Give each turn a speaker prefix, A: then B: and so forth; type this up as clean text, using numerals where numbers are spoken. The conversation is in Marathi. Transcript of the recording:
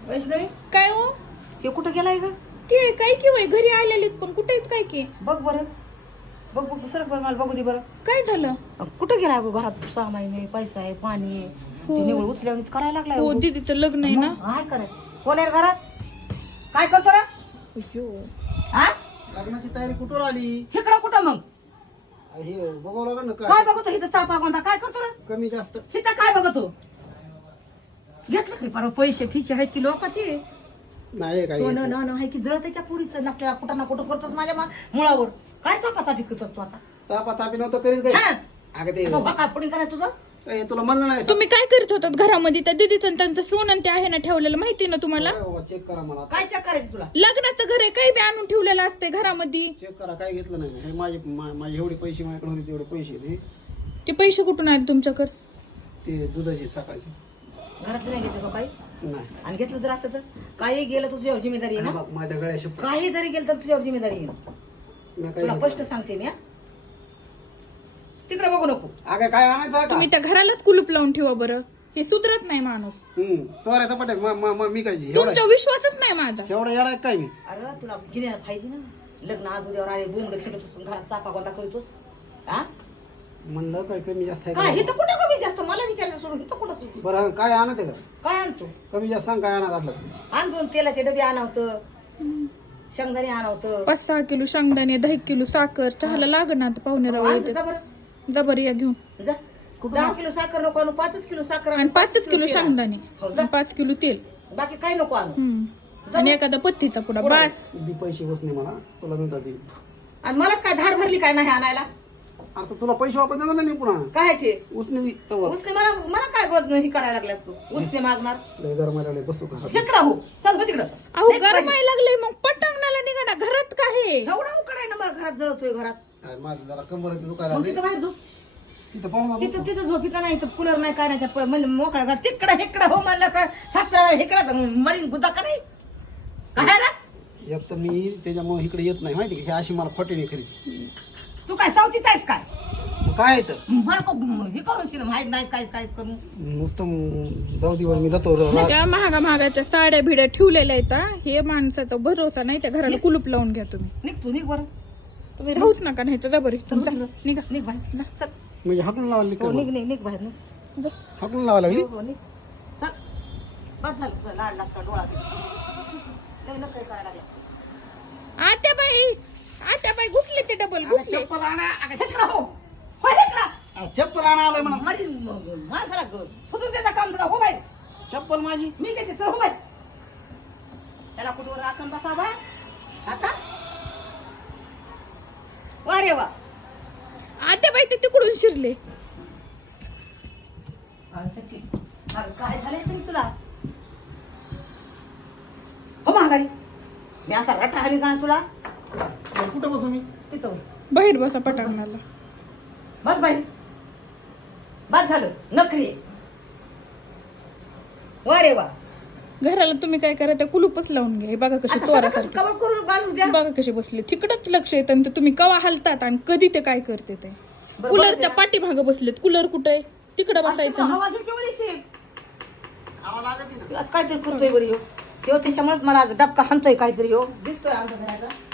A: वैष्णवी
B: काय हो
A: ते कुठं गेलाय ग?
B: ते काय की वय घरी आलेलेत पण कुठे आहेत काय की
A: बघ बरं, बघ बघ सरक बरं, मला बघू दे बरं.
B: काय झालं
A: कुठं गेलाय गो? घरात 6 महिने पैसा आहे, पाणी आहे, ते निवड उचल्यावणीच करायला लागलाय.
B: हो दीदीचं लग्न आहे ना.
A: काय कराय? कोण आहे घरात? काय करतो रे?
B: अय्यो.
A: हा
C: लग्नाची तयारी कुठवर आली?
A: इकडं कुठं मग?
C: हे बघावं लागेल ना
A: काय बघतो इथं चापा गोंदा? काय करतो रे?
C: कमी जास्त
A: इथं काय बघतो? घेतलं की परवा पैसे फिशे आहेत की लोकांचे?
C: नाही काय
A: सोनं न आहे की जळत त्या पुरीचं नसल्या कुठं ना कुठं करतोस माझ्या मुळावर. काय चापाचापी करतोस तू आता?
C: चापा चापी नव्हतं करीत काय?
A: हा?
C: अगं ते
A: असं वाका पुढे करायचं तुझं?
C: ए, तुला म्हणलं नाही
B: तुम्ही काय करत होतात घरामध्ये? त्या दीदीचं त्यांचं सोनं ते आहे ना ठेवलेलं माहिती ना तुम्हाला?
C: चेक करा मला
A: काय चेक करायचं तुला?
B: लग्नाचं घर आहे काही बी आणून ठेवलेलं असते घरामध्ये.
C: चेक करा काय घेतलं नाही हे माझे एवढे पैसे माझ्याकडे होते तेवढे पैसे
B: ते पैसे कुठून आले तुमच्याकडे?
C: ते दुधाचे सकाळचे
A: घरातलं नाही घेतलं का काही?
C: नाही
A: आणि घेतलं जर असतं तर काही गेलं तर तुझ्यावर जिम्मेदारी आहे ना?
C: बघ, माझ्या गळ्याशी
A: काही जरी गेलं तर तुझ्यावर जिम्मेदारी आहे.
C: मी काय
A: तुला
C: घेतलं
A: स्पष्ट सांगते मी. तिकडे बघू नको.
C: अगं काय आणायचं आहे का?
B: तुम्ही त्या घरालाच कुलूप लावून ठेवा बरं. हे सुधरत नाही माणूस.
C: चोऱ्याचा पटे मी काय
B: तुमचा विश्वासच नाही माझा.
C: एवढा येडा आहे काय मी?
A: अरे तुला गिन्याला पाहिजे ना. लग्न आज उद्यावर आले बोंब खेळतोस घरात चापा गोंदा करतोस. हा
C: म्हणलं काय कमी जास्त आहे
A: काय
C: का?
A: हे तर कुठं कमी जास्त मला विचारायचं सोडून इथं कुठं तू?
C: बरं काय आणत आहे का?
A: काय आणतो?
C: कमी जास्त सांग काय आणत असलं?
A: आण 2 तेलाचे डबे आणावतं, शेंगदाणे आणावतं.
B: 5-6 किलो शेंगदाणे, 10 किलो साखर, चहाला लागणार पाहुणे
A: आण जा बरं.
B: जबर या घेऊन.
A: जा 10 किलो साखर नको आणू, 5 किलो साखर आणू,
B: आणि 5 किलो
A: तेल
B: शेंगदाणे
A: हो, जा.
B: आणि 5 किलो तेल.
A: बाकी काही नको आणू.
B: आणि एखादा पत्तीचा पुडा
A: पुडा.
B: बस.
C: दी पैसे बसणे मला तुला नंतर देईन.
A: आणि मलाच काय धाड भरली काय नाही आणायला?
C: आता तुला पैसे वापस देणार ना मी पुन्हा
A: कायचे
C: उसने दी तवा
A: उसने मला मला काय गोद नाही करायला लागलास तू? उसने मागणार
C: लय गरमायला लय बसतो घरात.
A: तिकडं हो, चल हो तिकडं.
B: अहो
A: Next
B: गरमाय
A: पाहिजे.
B: लागले मग पटांगणाला निघा ना. घरात काय आहे?
A: एवढा उकडाय ना मग घरात जळतोय घरात.
C: काय माझं जरा कंबर दुखायला
A: मग
C: लागली.
A: तिथं बाहेर झोप.
C: तिथं पाहू ना
A: तिथं तिथं झोपिता नाही तर कूलर नाही काय नाही त्या म्हणजे मोकळा घर तिकडं इकडं हो म्हणलं तर 7 इकडं मरीन गुद्दा का नाही? काय रे?
C: एक तर मी त्याच्यामुळे इकडे येत नाही माहिती का हे अशी मला खोटे नाही खरी.
A: तू काय सावचीच आहेस काय?
C: मग काय येतं
A: मला हे करून शिर माहित नाही काय काय करून.
C: नुसतं जाऊ दे बरं, मी जातो
B: त्या महागाच्या साड्या भिड्या ठेवलेल्या आहेत हा. हे माणसाचा भरोसा नाही. त्या घराला कुलूप लावून घ्या तुम्ही.
A: निघ तू निघ बरं.
B: तुम्ही राहूच नका नाही तर जबरी तुमचा निघा.
A: निघ बाहेर जा, चल.
C: म्हणजे हाकलून लावली
A: हो,
C: का
A: निघ निघ निघ बाहेर निघ.
B: जा.
C: हाकलून लावा लागली
A: हो, हो, निघ. चल. बस झालं तुझा लाड लागला डोळा लय नखरे करायला लागला.
B: आत्याबाई घुसले ते डबल घुसले.
C: चप्पल आणा
A: अगं हेकडा हो. हो हेकडा.
C: चप्पल आणा आलोय म्हणा
A: मरीन माणसाला सुधून त्याचा काम तुझा हो बाहेर.
C: चप्पल माझी
A: मी देते चल हो बाहेर. त्याला कुठवर राखण बसा बा आता. वा रे वा.
B: आत्याबाई ते तिकडून शिरले.
A: अरे काय झालंय तरी तुला? हो महागारी मी असा रट्टा हानी का तुला?
C: कुठं बसू मी
A: तिथं बस.
B: बाहेर बसा पटांगणाला.
A: बस बाई. बस झालं नखरी. वा रे वा.
B: घराला तुम्ही काय करा त्या कुलूपच लावून घ्या. हे बघा कशी
A: आता
B: चोरा
A: सगळं कसं कवर करून घालू द्या.
B: बघा कसे बसले. तिकडच लक्ष येतं आणि तुम्ही कवा हलतात आणि कधी ते काय करते ते.
A: बरं,
B: कूलरच्या
A: बरं.
B: पाठीमागं बसलेत. कूलर कुठे आहे? तिकडं बसायचं ना.
A: आवाज केव्हा दिसेल?
C: आवा लागत नाही ना.
A: आज काहीतरी करतोय बरी हो. त्याच्यामुळेच मला आज डबका हाणतोय काहीतरी हो. दिसतोय आमच्या घराचा.